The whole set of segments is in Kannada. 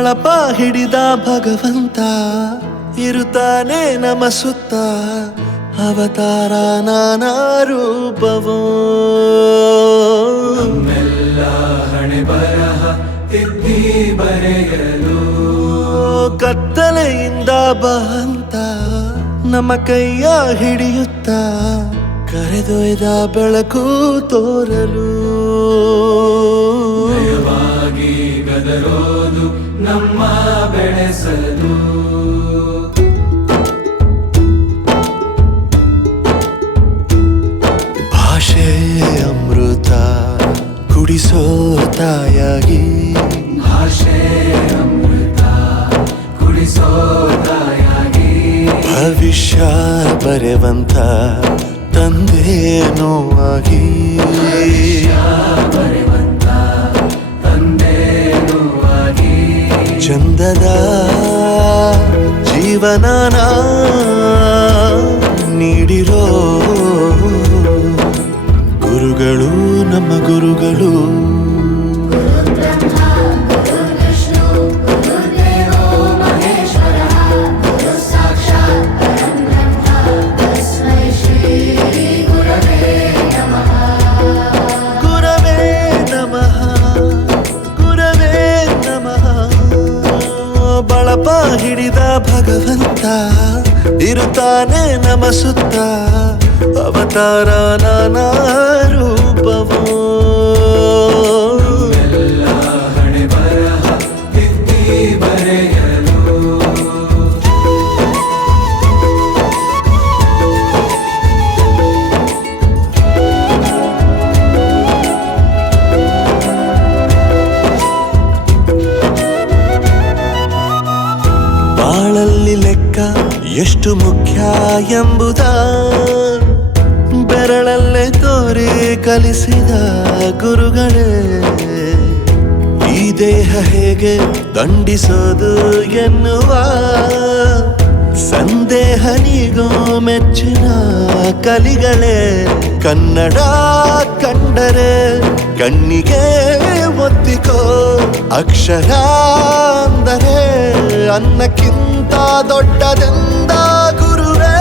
ಬಳಪ ಹಿಡಿದ ಭಗವಂತ ಇರುತ್ತಾನೆ ನಮ ಸುತ್ತ ಅವತಾರ ನಾನಾ ರೂಪವೋ ನಮ್ಮೆಲ್ಲ ಹಣೆ ಬರಹ ತಿದ್ದಿ ಬರೆಯಲು ಕತ್ತಲೆಯಿಂದ ಬಂತ ನಮ್ಮ ಕೈಯ ಹಿಡಿಯುತ್ತ ಕರೆದೊಯ್ದ ಬೆಳಕು ತೋರಲು ನಯವಾಗಿ ಗದರೋದು ನಮ್ಮ ಬೆಳೆಸಲು ಭಾಷೆ ಅಮೃತ ಕುಡಿಸೋ ತಾಯಾಗಿ ಭಾಷೆ ಅಮೃತ ಕುಡಿಸೋ ತಾಯಾಗಿ ಭವಿಷ್ಯ ಬರೆವಂತ ತಂದೇನೋ ಆಗಿ ಬರೆವಂತ ತಂದೇನೂ ಆಗಿ ಚಂದದ ಜೀವನನ ನೀಡಿರೋ ಗುರುಗಳು ನಮ್ಮ ಗುರುಗಳು ಬಳಪ ಹಿಡಿದ ಭಗವಂತ ಇರುತ್ತಾನೆ ನಮ ಸುತ್ತ ಅವತಾರ ನಾನಾ ರೂಪವೋ ಎಲ್ಲ ಹಣೆ ಬರಹ ತಿದ್ದಿ ಬರೆಯಲು ಬಾಳಲ್ಲಿ ಲೆಕ್ಕ ಎಷ್ಟು ಮುಖ್ಯ ಎಂಬುದ ಬೆರಳಲ್ಲೇ ತೋರಿ ಕಲಿಸಿದ ಗುರುಗಳೇ ಈ ದೇಹ ಹೇಗೆ ದಂಡಿಸೋದು ಎನ್ನುವ ಸಂದೇಹ ನೀಗೋ ಮೆಚ್ಚಿನ ಕಲಿಗಳೇ ಕನ್ನಡ ಕಂಡರೆ ಕಣ್ಣಿಗೆ ಒತ್ತಿಕೋ ಅಕ್ಷರ ಅಂದರೆ ಅನ್ನಕ್ಕಿಂತ ದೊಡ್ಡದೆಂದ ಗುರುವೇ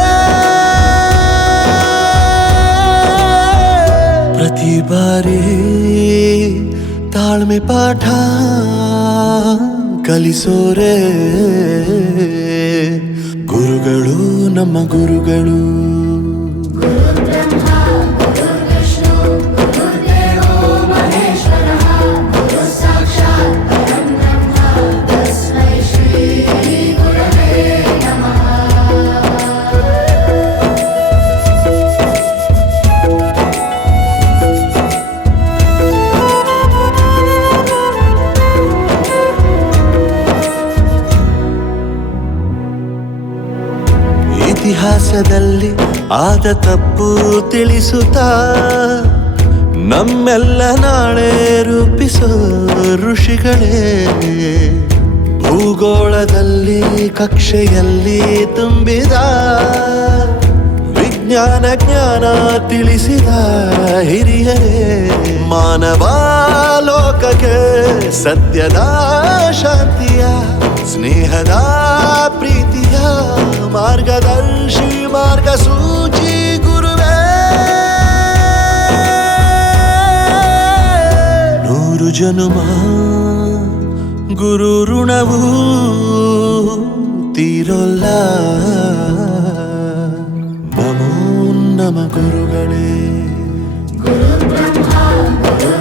ಪ್ರತಿ ಬಾರಿ ತಾಳ್ಮೆ ಪಾಠ ಕಲಿಸೋರೆ ಗುರುಗಳು ನಮ್ಮ ಗುರುಗಳು ಇತಿಹಾಸದಲ್ಲಿ ಆದ ತಪ್ಪು ತಿಳಿಸುತ್ತಾ ನಮ್ಮೆಲ್ಲ ನಾಳೆ ರೂಪಿಸೋ ಋಷಿಗಳೇ ಭೂಗೋಳದಲ್ಲಿ ಕಕ್ಷೆಯಲ್ಲಿ ತುಂಬಿದ ವಿಜ್ಞಾನ ಜ್ಞಾನ ತಿಳಿಸಿದ ಹಿರಿಯರೇ ಮಾನವ ಲೋಕಕ್ಕೆ ಸತ್ಯದ ಶಾಂತಿಯ ಸ್ನೇಹದ ಪ್ರೀತಿಯ ಮಾರ್ಗದರ್ಶಿ ಮಾರ್ಗಸೂಚಿ ಗುರುವೇ ನೂರು ಜನುಮ ಗುರು ಋಣವು ತೀರೋಲ್ಲ ನಮೋ ನಮ ಗುರುಗಳೇ ಗುರು ಬ್ರಹ್ಮ ಗುರು